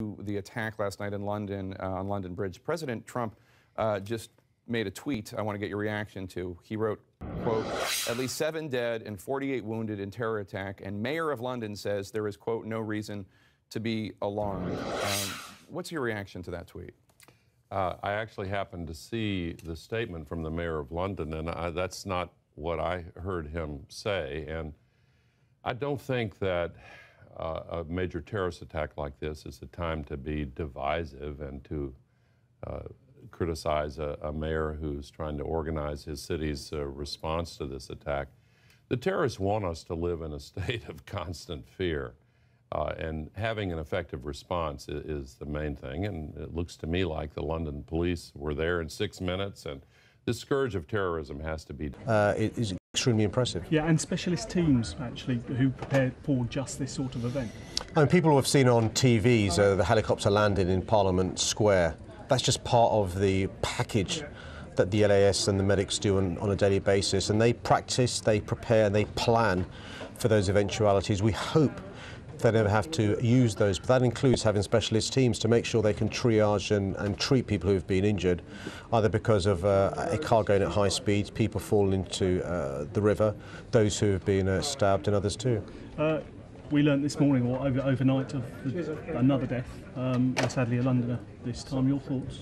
the attack last night in London, on London Bridge. President Trump just made a tweet I want to get your reaction to. He wrote, quote, "At least 7 dead and 48 wounded in terror attack, and Mayor of London says there is, quote, no reason to be alarmed." What's your reaction to that tweet? I actually happened to see the statement from the Mayor of London, and that's not what I heard him say. And I don't think that a major terrorist attack like this is a time to be divisive and to criticize a mayor who's trying to organize his city's response to this attack. The terrorists want us to live in a state of constant fear, and having an effective response is the main thing. And it looks to me like the London police were there in 6 minutes, and this scourge of terrorism has to be. It is extremely impressive. Yeah, and specialist teams actually who prepared for just this sort of event. I mean, people who have seen on TVs the helicopter landing in Parliament Square. That's just part of the package that the LAS and the medics do on a daily basis, and they practice, they prepare, they plan for those eventualities. We hope they never have to use those, but that includes having specialist teams to make sure they can triage and treat people who have been injured, either because of a car going at high speeds, people falling into the river, those who have been stabbed, and others too. We learnt this morning, or overnight, of another death, and sadly a Londoner this time. Your thoughts?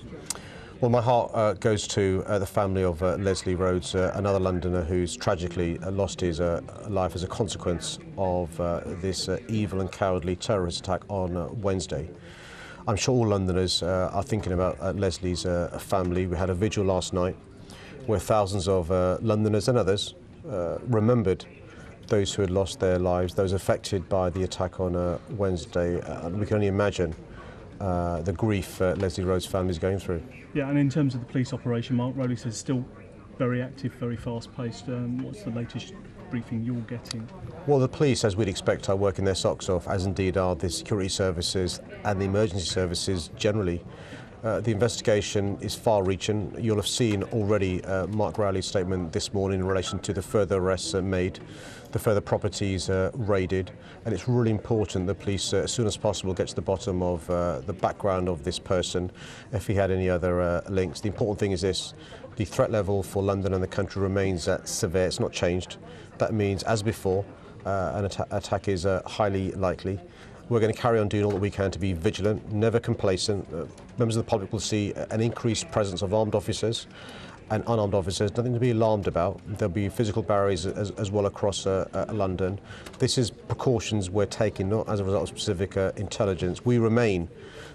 Well, my heart goes to the family of Leslie Rhodes, another Londoner who's tragically lost his life as a consequence of this evil and cowardly terrorist attack on Wednesday. I'm sure all Londoners are thinking about Leslie's family. We had a vigil last night where thousands of Londoners and others remembered those who had lost their lives, those affected by the attack on Wednesday. And we can only imagine the grief Leslie Rhodes' family is going through. Yeah, and in terms of the police operation, Mark Rowley says still very active, very fast-paced. What's the latest briefing you're getting? Well, the police, as we'd expect, are working their socks off, as indeed are the security services and the emergency services generally. The investigation is far-reaching. You'll have seen already Mark Rowley's statement this morning in relation to the further arrests made, the further properties raided, and it's really important the police, as soon as possible, get to the bottom of the background of this person, if he had any other links. The important thing is this: the threat level for London and the country remains severe. It's not changed. That means, as before, an attack is highly likely. We're going to carry on doing all that we can to be vigilant, never complacent. Members of the public will see an increased presence of armed officers and unarmed officers, nothing to be alarmed about. There'll be physical barriers as well across London. This is precautions we're taking, not as a result of specific intelligence. We remain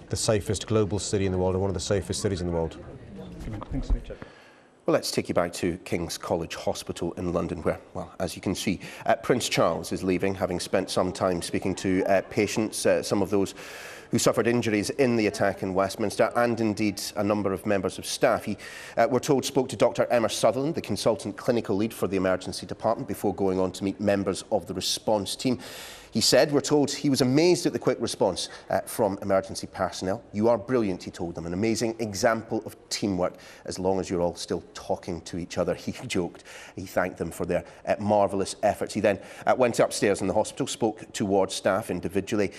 the safest global city in the world and one of the safest cities in the world. Thanks, Richard. Well, let's take you back to King's College Hospital in London, where, well, as you can see, Prince Charles is leaving, having spent some time speaking to patients, some of those who suffered injuries in the attack in Westminster, and indeed a number of members of staff. He, we're told, spoke to Dr. Emma Sutherland, the consultant clinical lead for the emergency department, before going on to meet members of the response team. He said, we're told, he was amazed at the quick response from emergency personnel. "You are brilliant," he told them, "an amazing example of teamwork, as long as you're all still talking to each other," he joked. He thanked them for their marvellous efforts. He then went upstairs in the hospital, spoke to ward staff individually.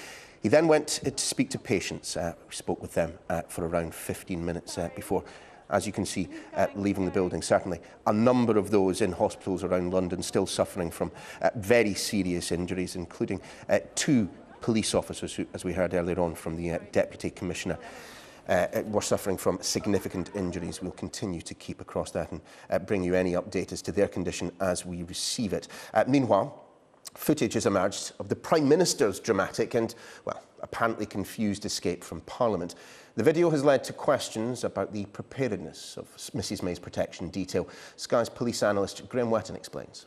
He then went to speak to patients. We spoke with them for around 15 minutes before, as you can see, leaving the building. Certainly a number of those in hospitals around London still suffering from very serious injuries, including 2 police officers who, as we heard earlier on from the Deputy Commissioner, were suffering from significant injuries. We'll continue to keep across that and bring you any update as to their condition as we receive it. Meanwhile, footage has emerged of the Prime Minister's dramatic and, well, apparently confused escape from Parliament. The video has led to questions about the preparedness of Mrs May's protection detail. Sky's police analyst Graham Wetton explains.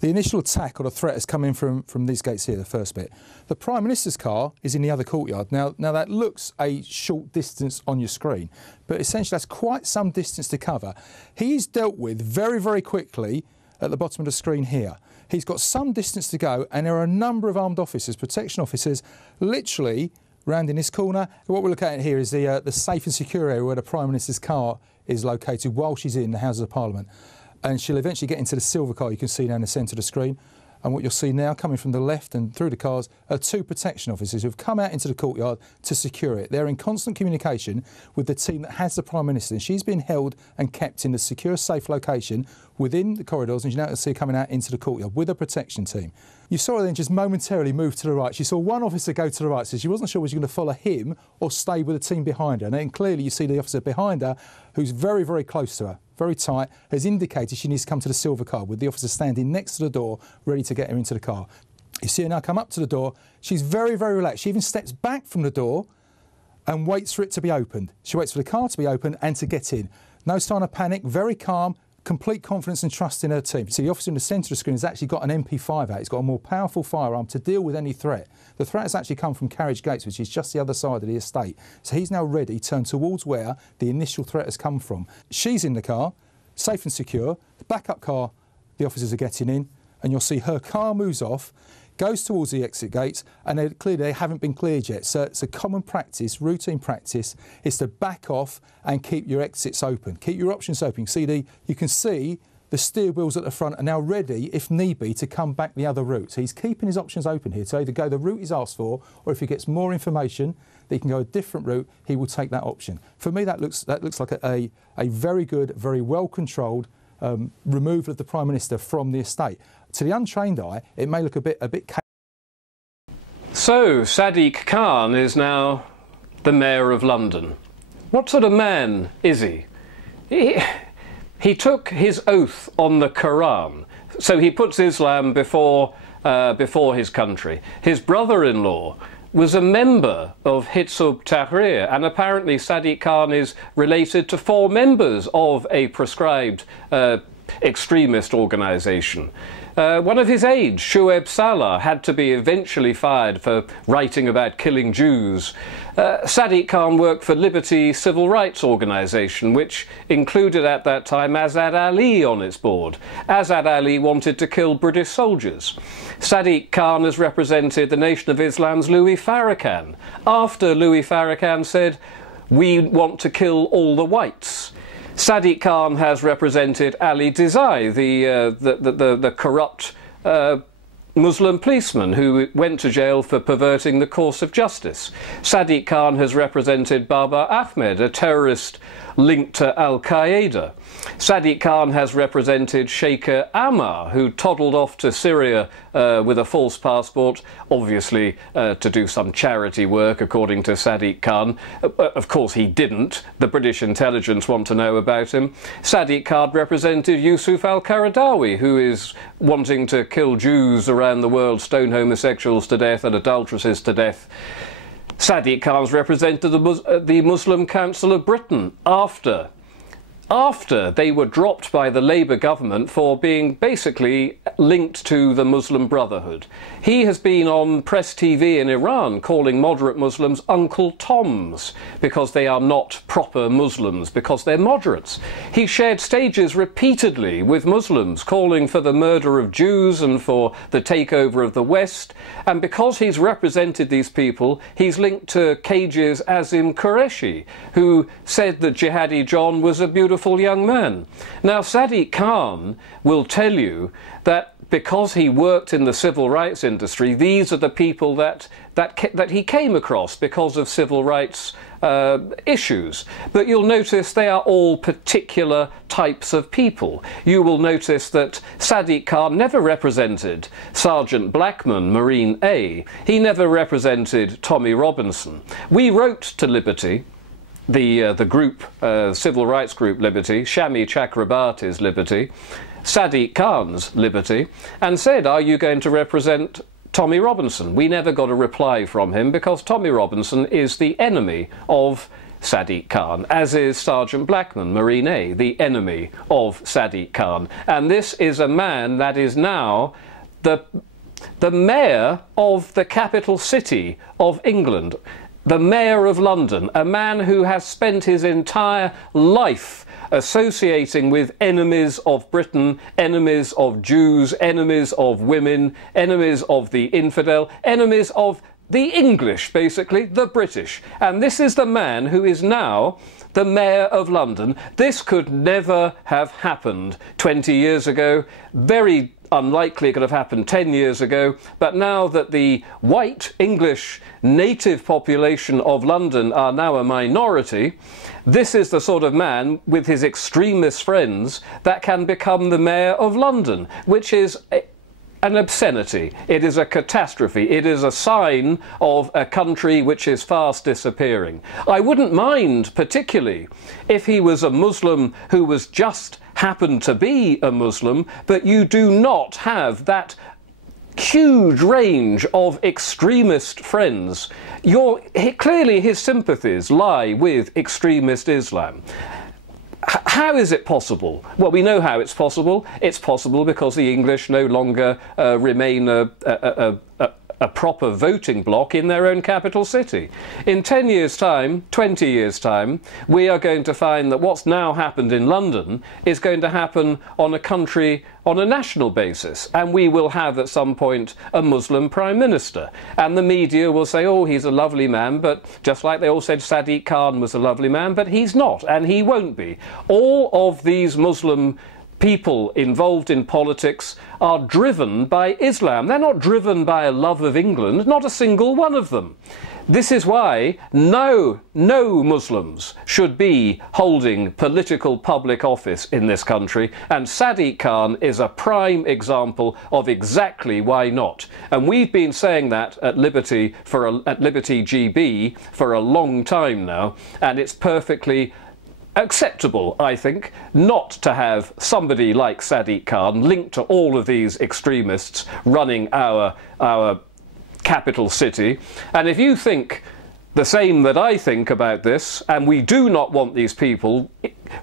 The initial attack or the threat has come in from these gates here, the first bit. The Prime Minister's car is in the other courtyard. Now that looks a short distance on your screen, but essentially that's quite some distance to cover. He is dealt with very, very quickly at the bottom of the screen here. He's got some distance to go, and there are a number of armed officers, protection officers, literally round in this corner. What we're looking at here is the safe and secure area where the Prime Minister's car is located while she's in the Houses of Parliament. And she'll eventually get into the silver car you can see down the centre of the screen. And what you'll see now coming from the left and through the cars are 2 protection officers who've come out into the courtyard to secure it. They're in constant communication with the team that has the Prime Minister, and she's been held and kept in a secure, safe location within the corridors, and you now see her coming out into the courtyard with a protection team. You saw her then just momentarily move to the right. She saw one officer go to the right, so she wasn't sure was she going to follow him or stay with the team behind her. And then clearly you see the officer behind her, who's very, very close to her, very tight, has indicated she needs to come to the silver car, with the officer standing next to the door, ready to get her into the car. You see her now come up to the door. She's very, very relaxed. She even steps back from the door and waits for it to be opened. She waits for the car to be opened and to get in. No sign of panic, very calm, complete confidence and trust in her team. See, the officer in the centre of the screen has actually got an MP5 out. He's got a more powerful firearm to deal with any threat. The threat has actually come from Carriage Gates, which is just the other side of the estate. So he's now ready, turned towards where the initial threat has come from. She's in the car, safe and secure. The backup car, the officers are getting in, and you'll see her car moves off, goes towards the exit gates, and clearly they haven't been cleared yet. So it's a common practice, routine practice, is to back off and keep your exits open. Keep your options open. You can see the steer wheels at the front are now ready, if need be, to come back the other route. So he's keeping his options open here to either go the route he's asked for, or if he gets more information that he can go a different route, he will take that option. For me, that looks like a very good, very well-controlled removal of the Prime Minister from the estate. To the untrained eye, it may look a bit. So, Sadiq Khan is now the Mayor of London. What sort of man is he? He took his oath on the Quran, so he puts Islam before his country. His brother-in-law was a member of Hizb Tahrir, and apparently Sadiq Khan is related to 4 members of a proscribed extremist organisation. One of his aides, Shuaib Salah, had to be eventually fired for writing about killing Jews. Sadiq Khan worked for Liberty Civil Rights Organisation, which included at that time Azad Ali on its board. Azad Ali wanted to kill British soldiers. Sadiq Khan has represented the Nation of Islam's Louis Farrakhan, after Louis Farrakhan said, "We want to kill all the whites." Sadiq Khan has represented Ali Desai, the corrupt Muslim policeman who went to jail for perverting the course of justice. Sadiq Khan has represented Baba Ahmed, a terrorist linked to Al-Qaeda. Sadiq Khan has represented Sheikh Ammar, who toddled off to Syria with a false passport, obviously to do some charity work, according to Sadiq Khan. Of course he didn't. The British intelligence want to know about him. Sadiq Khan represented Yusuf al-Qaradawi, who is wanting to kill Jews around the world, stone homosexuals to death and adulteresses to death. Sadiq Khan's represented the Muslim Council of Britain after they were dropped by the Labour government for being basically linked to the Muslim Brotherhood. He has been on press TV in Iran calling moderate Muslims Uncle Toms because they are not proper Muslims, because they're moderates. He shared stages repeatedly with Muslims calling for the murder of Jews and for the takeover of the West, and because he's represented these people, he's linked to Cage's Azim Qureshi, who said that Jihadi John was a beautiful young man. Now, Sadiq Khan will tell you that because he worked in the civil rights industry, these are the people that he came across because of civil rights issues. But you'll notice they are all particular types of people. You will notice that Sadiq Khan never represented Sergeant Blackman, Marine A. He never represented Tommy Robinson. We wrote to Liberty, the group, civil rights group Liberty, Shami Chakrabarti's Liberty, Sadiq Khan's Liberty, and said, are you going to represent Tommy Robinson? We never got a reply from him because Tommy Robinson is the enemy of Sadiq Khan, as is Sergeant Blackman, Marine A, the enemy of Sadiq Khan. And this is a man that is now the mayor of the capital city of England, the Mayor of London, a man who has spent his entire life associating with enemies of Britain, enemies of Jews, enemies of women, enemies of the infidel, enemies of the English, basically, the British. And this is the man who is now the Mayor of London. This could never have happened 20 years ago. Very unlikely, it could have happened 10 years ago, but now that the white English native population of London are now a minority, this is the sort of man with his extremist friends that can become the mayor of London, which is an obscenity. It is a catastrophe. It is a sign of a country which is fast disappearing. I wouldn't mind particularly if he was a Muslim who was just happened to be a Muslim, but you do not have that huge range of extremist friends. Clearly his sympathies lie with extremist Islam. How is it possible? Well, we know how it's possible. It's possible because the English no longer remain a proper voting bloc in their own capital city. In 10 years' time, 20 years' time, we are going to find that what's now happened in London is going to happen on a national basis, and we will have at some point a Muslim Prime Minister. And the media will say, oh, he's a lovely man, but just like they all said Sadiq Khan was a lovely man, but he's not, and he won't be. All of these Muslim people involved in politics are driven by Islam. They're not driven by a love of England, not a single one of them. This is why no Muslims should be holding political public office in this country, and Sadiq Khan is a prime example of exactly why not. And we've been saying that at Liberty GB for a long time now, and it's perfectly acceptable, I think, not to have somebody like Sadiq Khan linked to all of these extremists running our capital city. And if you think the same that I think about this, and we do not want these people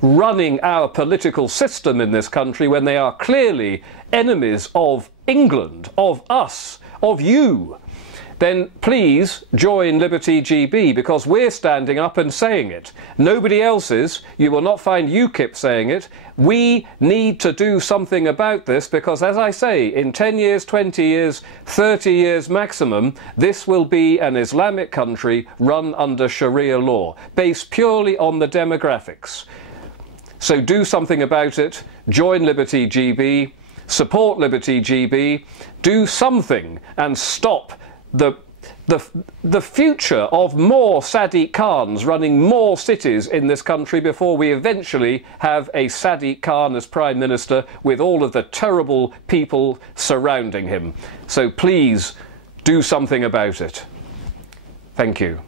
running our political system in this country when they are clearly enemies of England, of us, of you, then please join Liberty GB, because we're standing up and saying it. Nobody else is. You will not find UKIP saying it. We need to do something about this because, as I say, in 10 years, 20 years, 30 years maximum, this will be an Islamic country run under Sharia law, based purely on the demographics. So do something about it. Join Liberty GB. Support Liberty GB. Do something and stop the future of more Sadiq Khans running more cities in this country before we eventually have a Sadiq Khan as Prime Minister with all of the terrible people surrounding him. So please do something about it. Thank you.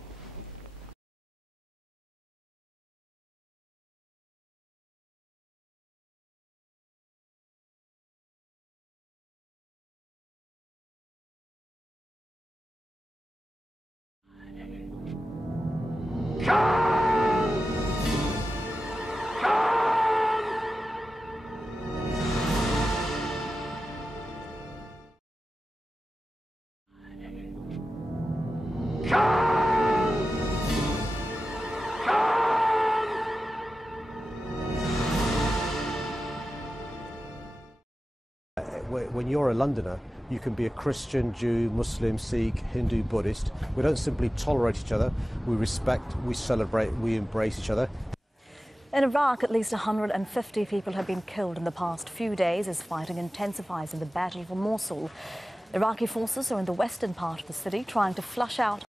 When you're a Londoner, you can be a Christian, Jew, Muslim, Sikh, Hindu, Buddhist. We don't simply tolerate each other. We respect, we celebrate, we embrace each other. In Iraq, at least 150 people have been killed in the past few days as fighting intensifies in the battle for Mosul. Iraqi forces are in the western part of the city trying to flush out